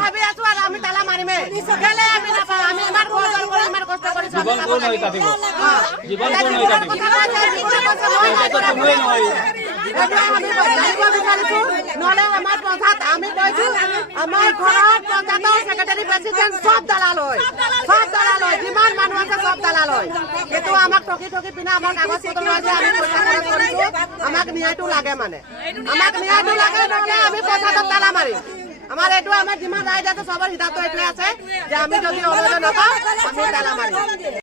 ভাবি আছো আৰু আমি তালা মাৰিমে কেলে আমি নাপাওঁ আমি ইমান কষ্ট কৰি ইমান কষ্ট কৰি জীবন কোন হৈ কাটিব জীবন কোন হৈ কাটিব নহলে আমাৰ পঞ্চায়ত আমি কৈছো আমাৰ ঘৰত পঞ্চায়তৰ সেক্ৰেটাৰী প্ৰেচিডেণ্ট সব দালাল হয় যিমান মানুহ আছে সব দালাল হয় কিন্তু আমাক ঠকি পিনে আমাৰ কাগজ পত্ৰ লৈ যে আমি পইচা খৰচ কৰিছো আমাক ন্যায়টো লাগে মানে আমাক ন্যায়টো লাগে নহলে আমি পঞ্চায়তত তালা মাৰিম আমাৰ এইটো আমাৰ যিমান ৰাইজ আছে সবৰ সিদ্ধান্ত এইটোৱে আছে যে আমি যদি অনুমোদন নাপাওঁ আমি তালা মাৰিম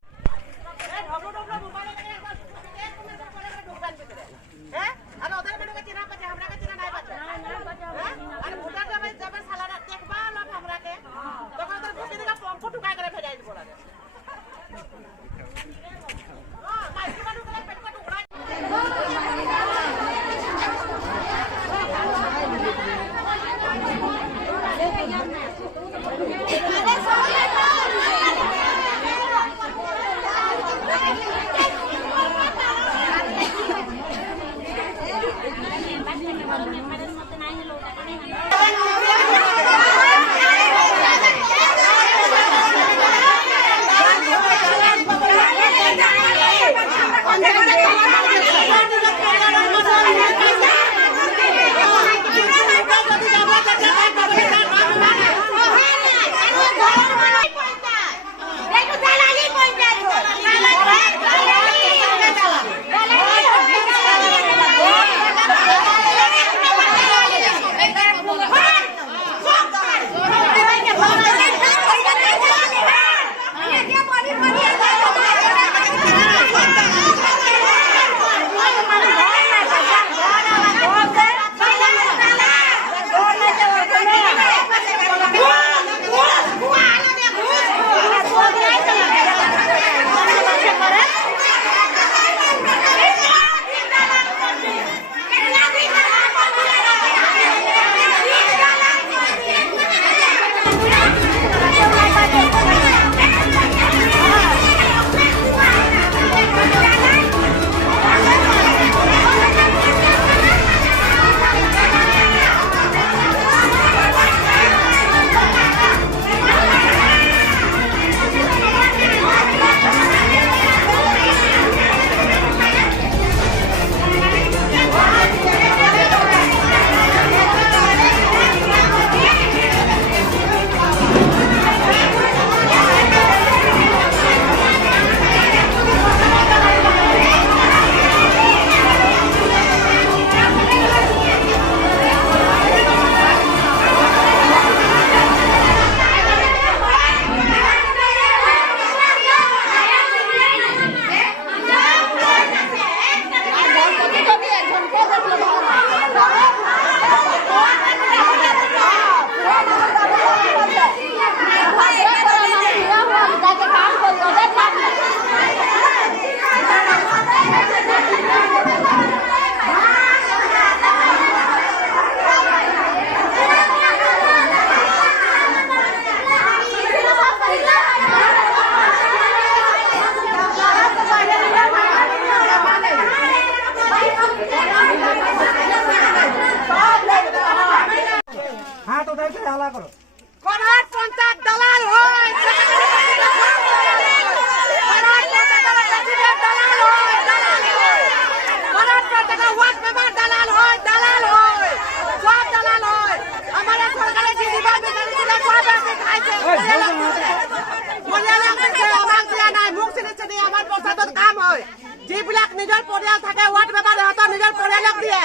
যিবিলাক নিজৰ পৰিয়াল থাকে ৱাৰ্ড মেম্বাৰ সিহঁতৰ নিজৰ পৰিয়ালক দিয়ে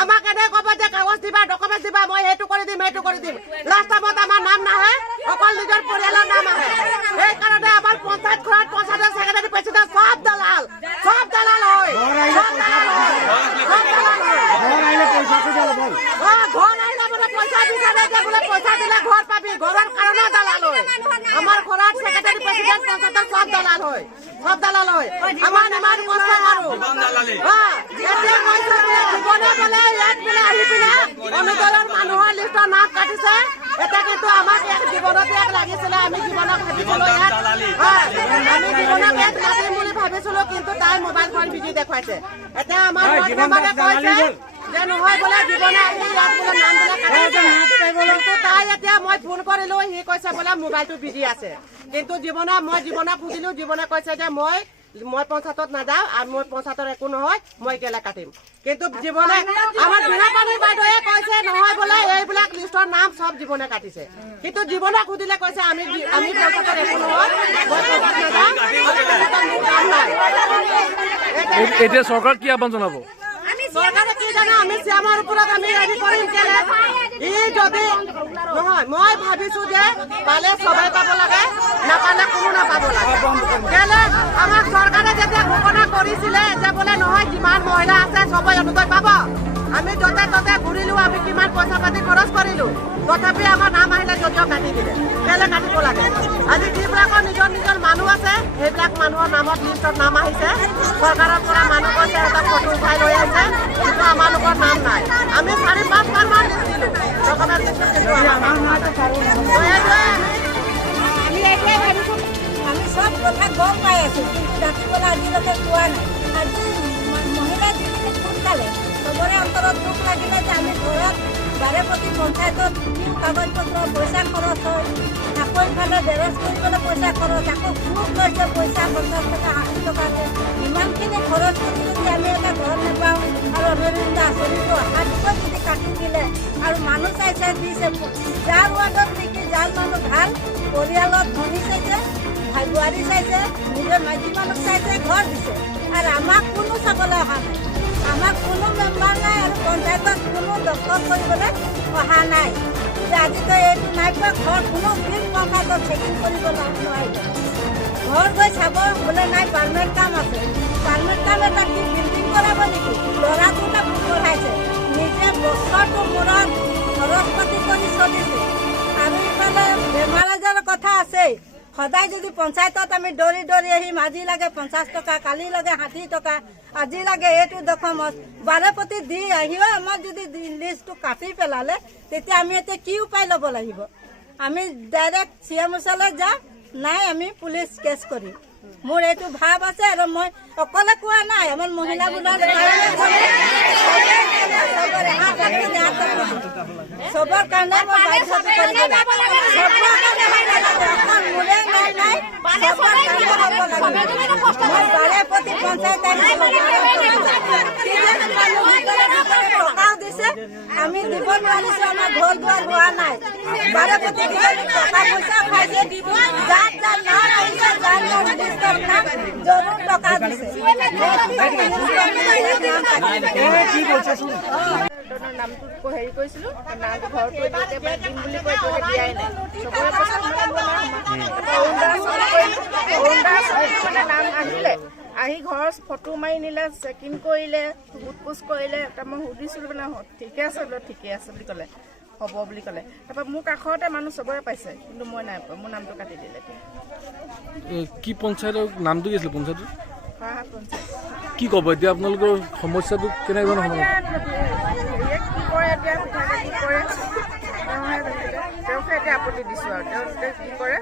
আমাক এনে ক'ব যে কাগজ দিবা ডকুমেণ্ট দিবা মই সেইটো কৰি দিম লাষ্ট টাইমত আমাৰ নাম নাহে অকল নিজৰ পৰিয়ালৰ নাম আহে সেইকাৰণে আমাৰ পঞ্চায়তখনত পঞ্চায়তৰ সেক্ৰেটাৰী প্ৰেচিডেণ্ট সব দালাল হয় ঘৰ আহিলে মানে পইচা বিচাৰে যে বোলে পইচা দিলে ঘৰ পাবি ঘৰৰ কাৰণে দালাল হয় আমাৰ ঘৰত সেক্ৰেটাৰী প্ৰেচিডেণ্ট পঞ্চায়তৰ সব দালাল হয় আমাৰ ইমান কষ্ট কৰো এতিয়া কৈছে বোলে জীৱনে বোলে ইয়াত বোলে আহি পিনে অনুদলৰ মানুহৰ লিষ্টৰ নাম কাটিছে এটা কিন্তু আমাক এক জীৱনত এক লাগিছিলে আমি জীৱনক ভাবিছিলো আমি জীৱনক এক লাগিম বুলি ভাবিছিলো কিন্তু তাই মোবাইল ফোন বিজি দেখুৱাইছে এতিয়া আমাৰ মেম্বাৰে কৈছে যে নহয় বোলে জীৱনে আহি ইয়াত বোলে নামবিলাক কাটিছে কিন্তু তাই এতিয়া মই ফোন কৰিলো সি কৈছে বোলে মোবাইলটো বিজি আছে কিন্তু জীৱনক সুধিলো জীৱনে কৈছে যে মই পঞ্চায়তত নাযাওঁ আৰু মই পঞ্চায়তৰ একো নহয় মই কেলে কাটিম কিন্তু জীৱনে আমাৰ বীণাপানী বাইদেৱে কৈছে নহয় বোলে এইবিলাক লিষ্টৰ নাম সব জীৱনে কাটিছে কিন্তু জীৱনক সুধিলে কৈছে আমি পঞ্চায়তৰ একো নহয় মই পঞ্চায়ত নাযাওঁ এতিয়া চৰকাৰ কি আহ্বান জনাব চৰকাৰে কি জানো আমি শ্যামৰ ওপৰত আমি হেৰি কৰিম কেলে ই যদি নহয় মই ভাবিছো যে পালে সবাই পাব লাগে নাপালে কোনো নাপাব লাগে কেলে আমাক চৰকাৰে যেতিয়া ঘোষণা কৰিছিলে যে বোলে নহয় যিমান মহিলা আছে সবাই অনুদান পাব আমি য'তে ত'তে ঘূৰিলো আমি কিমান পইচা পাতি খৰচ কৰিলো তথাপি আমাৰ নাম আহিলে য'ত কাটি দিলে কেলে কাটিব লাগে আজি যিবিলাকৰ নিজৰ মানুহ আছে সেইবিলাক মানুহৰ নামত লিষ্টত নাম আহিছে চৰকাৰৰ পৰা মানুহ কৈছে এটা ফটো উঠাই লৈ আহিছে কিন্তু আমাৰ লোকৰ নাম নাই আমি 4-5 বাৰমান লিষ্ট দিলো ডকুমেণ্ট দিছো কিন্তু আমি এইটোৱে ভাবিছোঁ আমি চব কথা গম পাই আছোঁ কিন্তু ৰাতিপুৱা আজিলৈকে পোৱা নাই আজি মহিলা যিখিনি সোনকালে চবৰে অন্তৰত দুখ লাগিলে যে আমি ঘৰত বাৰেপতি পঞ্চায়তত দিওঁ কাগজ পত্ৰ পইচা খৰচ হয় আকৌ ইফালে জেৰক্স কৰিবলৈ পইচা খৰচ আকৌ গ্ৰুপ লৈছে পইচা 50 টকা 80 টকাকে ইমানখিনি খৰচ কৰি যদি আমি এটা ঘৰত নাপাওঁ আৰু অনৰিন্দা আঁচনিটো অহাতকৈ যদি কাটি দিলে আৰু মানুহ চাইছে দিছে যাৰ ৱাৰ্ডত নেকি যাৰ মানুহ ভাল পৰিয়ালত ধনী চাইছে বোৱাৰী চাইছে নিজৰ মাইকী মানুহ চাইছে ঘৰ দিছে আৰু আমাক কোনো চাবলৈ অহা নাই আমাক কোনো মেম্বাৰ নাই আৰু পঞ্চায়তত কোনো দখল কৰিবলৈ অহা নাই আজিতো এইটো নাই পোৱা ঘৰ কোনো বিল পঞ্চায়তত চেকিং কৰিব নোৱাৰিব ঘৰ গৈ চাব বোলে নাই পাৰ্মানেণ্ট কাম আছে পাৰ্মানেণ্ট কাম এটা কি বিল্ডিং কৰাব নেকি ল'ৰা দুটা পঢ়াইছে নিজে বছৰটো মূৰত খৰচ পাতি কৰি চলিছে আৰু ইফালে বেমাৰ আজাৰৰ কথা আছেই সদায় যদি পঞ্চায়তত আমি দৌৰি আহিম আজি লাগে 50 টকা কালি লাগে 60 টকা আজি লাগে এইটো দশমত বাৰেপতি দি আহিও আমাৰ যদি লিষ্টটো কাটি পেলালে তেতিয়া আমি এতিয়া কি উপায় ল'ব লাগিব আমি ডাইৰেক্ট CM ওচৰলৈ যাম নাই আমি পুলিচ কেছ কৰিম মোৰ এইটো ভাৱ আছে আৰু মই অকলে কোৱা নাই আমাৰ মহিলাবোৰৰ সবৰ কাৰণে বাৰেপতি পঞ্চায়ত টকাও দিছে আমি দিব নোৱাৰিছো আমাৰ ঘৰ দুৱাৰ হোৱা নাই বাৰেপতি টকা পইচা খাইছে যাৰ যাৰ নাম আহিছে যাৰ নাম লিষ্টৰ নাম জৰুৰ টকা দিছে নামটো হেৰি কৰিছিলোঁ নামটো ঘৰত কৈ দিম বুলি কৈ দিয়াই নাই চবৰে পইচা মানে নাম আহিলে আহি ঘৰৰ ফটো মাৰি নিলে চেকিং কৰিলে সোধ পোছ কৰিলে মই সুধিছিলোঁ মানে ঠিকে আছে বোলে ঠিকে আছে বুলি ক'লে হ'ব বুলি ক'লে তাৰপৰা মোৰ কাষতে মানুহ চবৰে পাইছে কিন্তু মই নাই পোৱা মোৰ নামটো কাটি দিলে কি পঞ্চায়তৰ নামটো কি আছিলে পঞ্চায়তৰ পঞ্চায়ত কি ক'ব এতিয়া আপোনালোকৰ সমস্যাটো কেনেধৰণৰ সমাধান কি কৰে এতিয়া পিঠাতে কি কৰে তেওঁকে এতিয়া আপত্তি দিছোঁ আৰু তেওঁ কি কৰে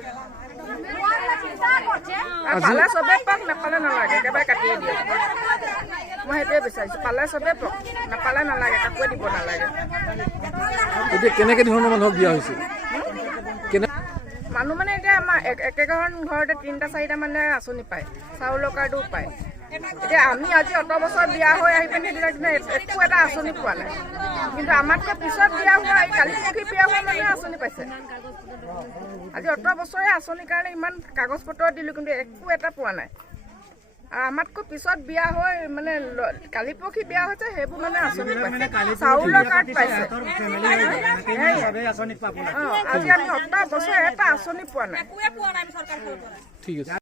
পালে চবেই পাওক নাপালে নালাগে একেবাৰে কাটিয়ে দিয়ক মই সেইটোৱে বিচাৰিছোঁ পালে চবেই পাওক নাপালে নালাগে কাকোৱে দিব নালাগে এতিয়া কেনেকৈ ধৰণৰ মানুহক দিয়া হৈছে মানুহ মানে এতিয়া আমাৰ একেখন ঘৰতে 3-4টা মানে আঁচনি পায় চাউলৰ কাৰ্ডো পায় এতিয়া আমি আজি অত বছৰ বিয়া হৈ আহি পিনে একো এটা আঁচনি পোৱা নাই কিন্তু আমাতকৈ পিছত বিয়া হোৱা কালি পৰহি বিয়া হোৱা মানুহে আঁচনি পাইছে আজি অত বছৰে আঁচনিৰ কাৰণে ইমান কাগজ পত্ৰ দিলোঁ কিন্তু একো এটা পোৱা নাই আৰু আমাতকৈ পিছত বিয়া হৈ মানে কালি পৰহি বিয়া হৈছে সেইবোৰ মানে আঁচনি পাইছে চাউলৰ কাৰ্ড পাইছে আজি আমি অত বছৰ এটা আঁচনি পোৱা নাই ঠিক আছে